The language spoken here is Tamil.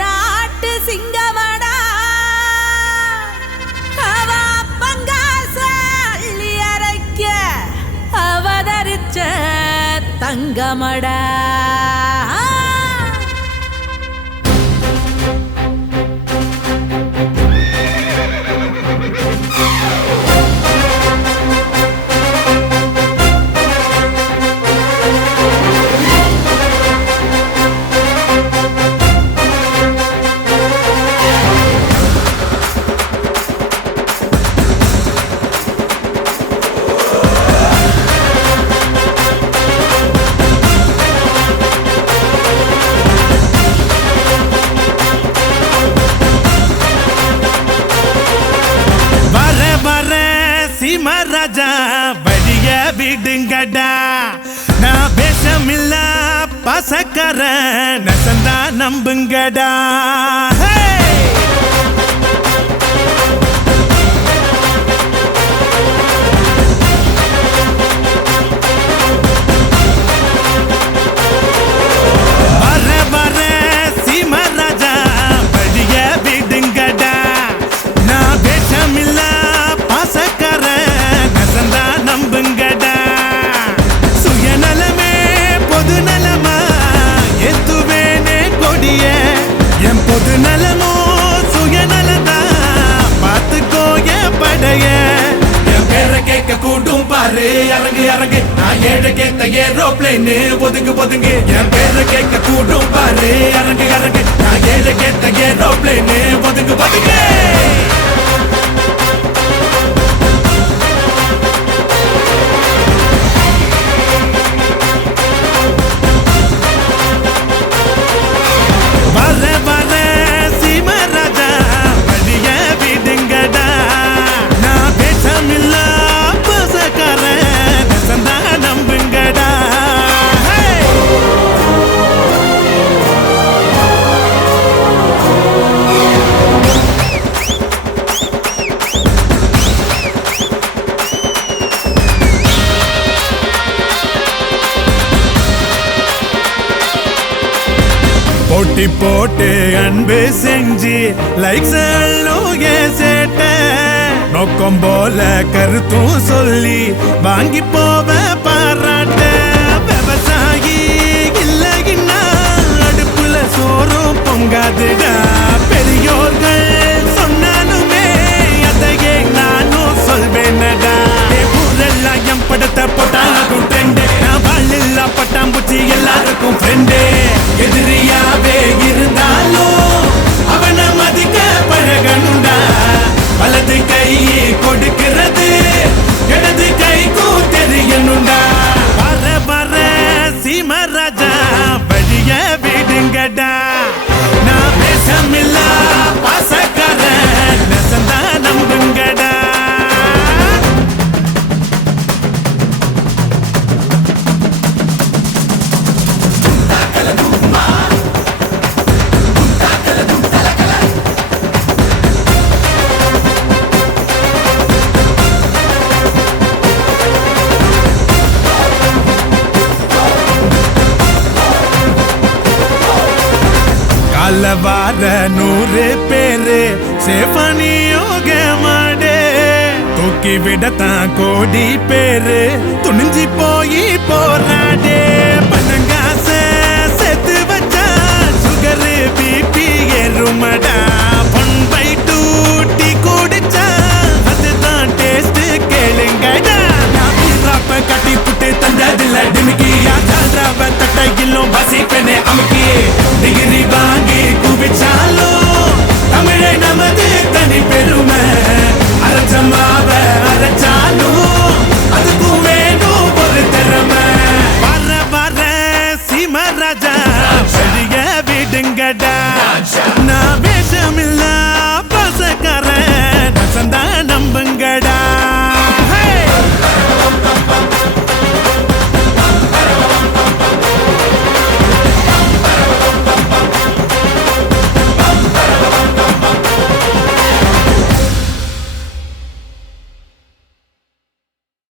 நாட்டு சிங்கமடா அவ பங்காச அள்ளி அரைக்க அவதரிச்ச தங்கமடா ராஜா வழிய விடுங்கடா நான் பேசமில்ல பசக்கர நசந்தா நம்புங்கடா பொது நலமோ சுயநலதா பாத்துக்கோ என் படைய என் பேரை கேட்க கூட்டும் பாரு அரங்கு அரங்கு நான் ஏழை கேட்ட ஏரோப்ளேனு ஒதுங்கு ஒதுங்கு என் பேரை கேட்க கூட்டும் பாரு அரங்கு அரங்கு நான் ஏழை கேட்ட ஏரோப்ளேனு ஒதுங்கு ஒதுங்கு போட்டி போட்டு அன்பு செஞ்சு லைக்ஸ் சேட்ட நோக்கம் போல கருத்தும் சொல்லி வாங்கி போவ பாராட்ட விவசாயி இல்லைன்னா அடுப்புல சோறும் பொங்காதுடா பெரியோர்கள் சொன்னாலுமே அதையே நானும் சொல்வேனடா ஊரெல்லாம் என் படத்தை போட்டாலும் ட்ரெண்டு நான் வாழ்ல பட்டாம்பூச்சி எல்லாருக்கும் ஃப்ரெண்டு எதிரியாவே இருந்தாலும் அவனை மதிக்க பழகணுண்டா வலது கை கொடுக்கிறது இடது கைக்கும் தெரியணுண்டா வர வர சீமராஜா வழிய விடுங்கடா நான் பேசமில்ல பாசக்கார நெசந்தா நம்புங்கடா வார 100 பேரு சேஃபனியோக மாடே தூக்கி விடத்தான் கோடி பேரு துணிஞ்சி போய் போராடே பணங்காச சேர்த்து வச்சா சுகரு பிபி ஏறுமடா